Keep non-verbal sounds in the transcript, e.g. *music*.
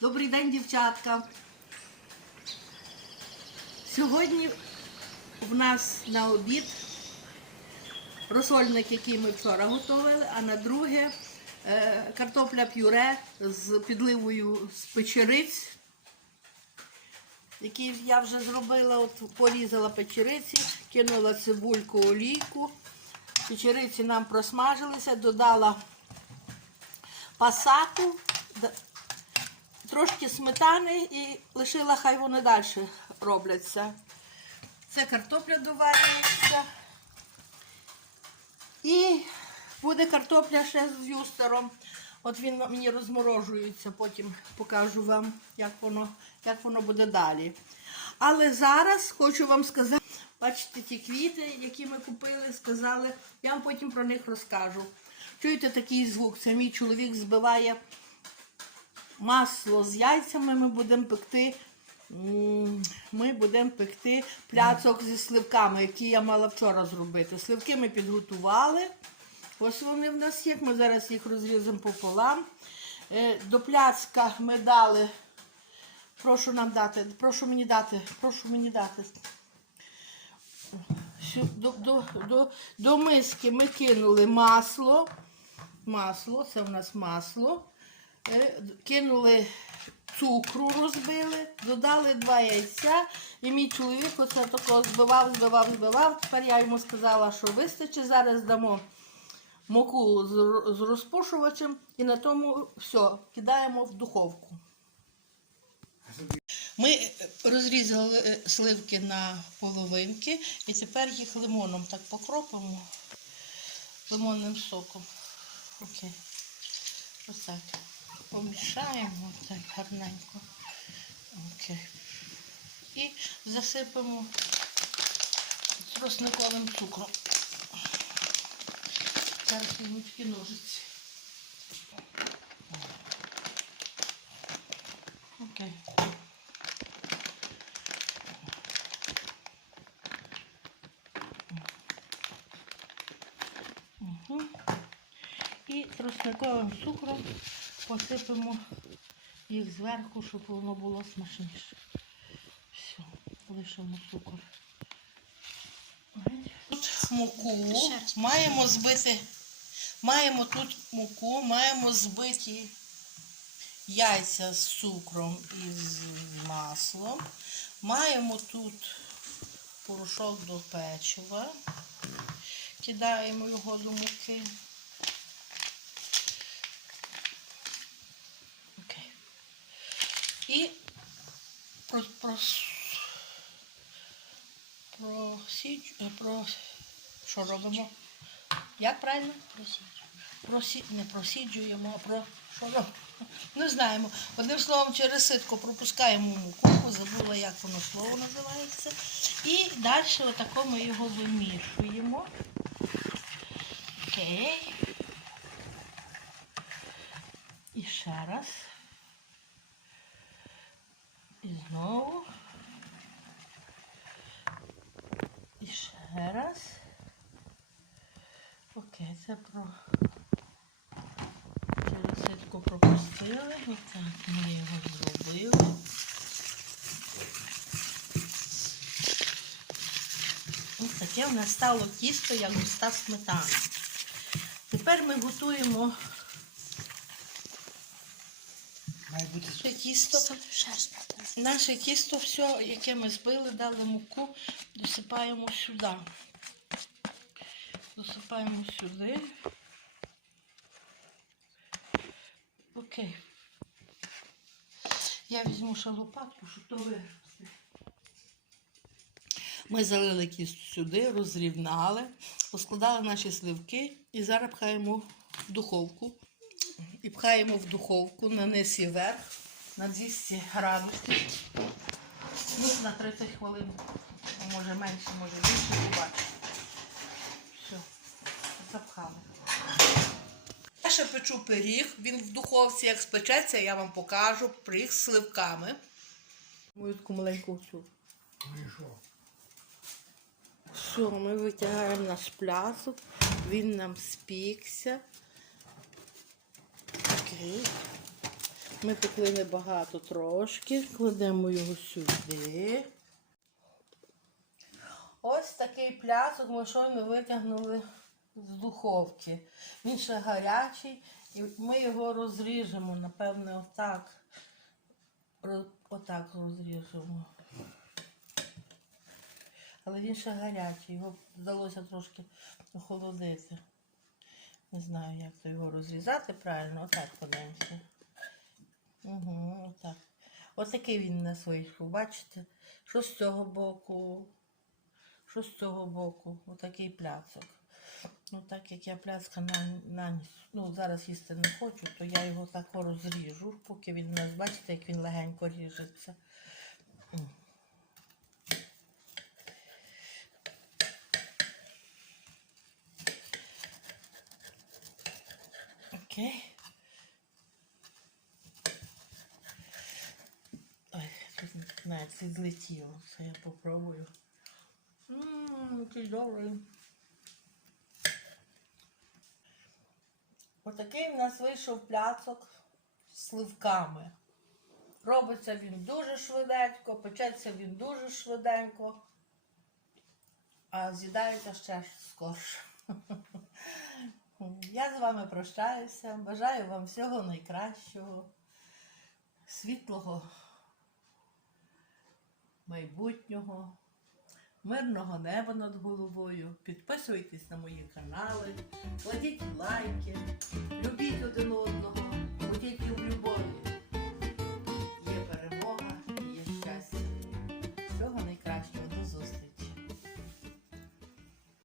Добрий день, дівчатка. Сьогодні в нас на обід розсольник, який ми вчора готували, а на друге е, картопля пюре з підливою з печериць, які я вже зробила. От порізала печериці, кинула цибульку, олійку. Печериці нам просмажилися, додала пасаку, трошки сметани і лишила, хай вони далі робляться. Це картопля доварюється. І буде картопля ще з юстером. От він мені розморожується, потім покажу вам, як воно, як воно буде далі. Але зараз хочу вам сказати, бачите ті квіти, які ми купили, сказали, я вам потім про них розкажу. Чуєте такий звук? Це мій чоловік збиває масло з яйцями ми будемо пекти. Ми будемо пекти пляцок зі сливками, які я мала вчора зробити. Сливки ми підготували. Ось вони в нас є. Ми зараз їх розріземо пополам. Е, До пляцка ми дали. Прошу нам дати, прошу мені дати, прошу мені дати. До, до, до, до миски ми кинули масло. Масло, це в нас масло. Е, Кинули цукру, розбили, додали два яйця. І мій чоловік оце тако збивав, збивав, збивав. Тепер я йому сказала, що вистачить. Зараз дамо муку з, розпушувачем і на тому все, кидаємо в духовку. Ми розрізали е, сливки на половинки і тепер їх лимоном так покропимо лимонним соком. Окей. Ось так. Помішаємо так гарненько. Окей. І засипемо тросниковим цукром. Зараз візьму такі ножиці. Окей. Угу. І тростниковим цукром посипемо їх зверху, щоб воно було смачніше. Все, лишимо цукор. Тут муку маємо збити, маємо тут муку, маємо збиті яйця з цукром і з маслом. Маємо тут порошок до печива. Кидаємо його до муки. Окей. І про, про, просіч, е, про, що робимо? Як правильно? Просі, не просіджуємо, а про що робимо? Не знаємо. Одним словом, через ситко пропускаємо муку, забула, як воно слово називається. І далі отако ми його вимішуємо. Окей. І ще раз. І знову. І ще раз. Окей, це про через ситку пропустили. Отак ми його зробили. Ось таке у нас стало тісто, як густа сметана. Тепер ми готуємо наше тісто. Наше тісто, все, яке ми збили, дали муку, досипаємо сюди. Досипаємо сюди. Окей. Я візьму ще лопатку, щоб то виграти. Ми залили тісто сюди, розрівнали, поскладали наші сливки і зараз пхаємо в духовку. І пхаємо в духовку на низ і вверх на 200 градусів. Ну, на 30 хвилин. Може менше, може більше, побачимо. Все, запхали. Я ще печу пиріг, він в духовці, як спечеться, я вам покажу пиріг з сливками. Мою таку маленьку. Ну що? Все, ми витягаємо наш плясок, він нам спікся. Окей. Ми пекли небагато трошки, кладемо його сюди. Ось такий плясок ми щойно витягнули з духовки. Він ще гарячий, і ми його розріжемо, напевне, отак. Отак розріжемо. Але він ще гарячий, його вдалося трошки охолодити. Не знаю, як то його розрізати правильно. Отак подивимося. Угу, отак. Отакий він у нас. Бачите? Що з цього боку, що з цього боку, отакий пляцок. Ну, так як я пляцка на, на ну зараз їсти не хочу, то я його так розріжу, поки він у нас, бачите, як він легенько ріжеться. 16 злетіло. Все, я попробую. Ммм, який добрий. Отакий в нас вийшов пляцок з сливками. Робиться він дуже швиденько, печеться він дуже швиденько, а з'їдається ще скорше. *laughs* Я з вами прощаюся. Бажаю вам всього найкращого, світлого майбутнього, мирного неба над головою. Підписуйтесь на мої канали, кладіть лайки,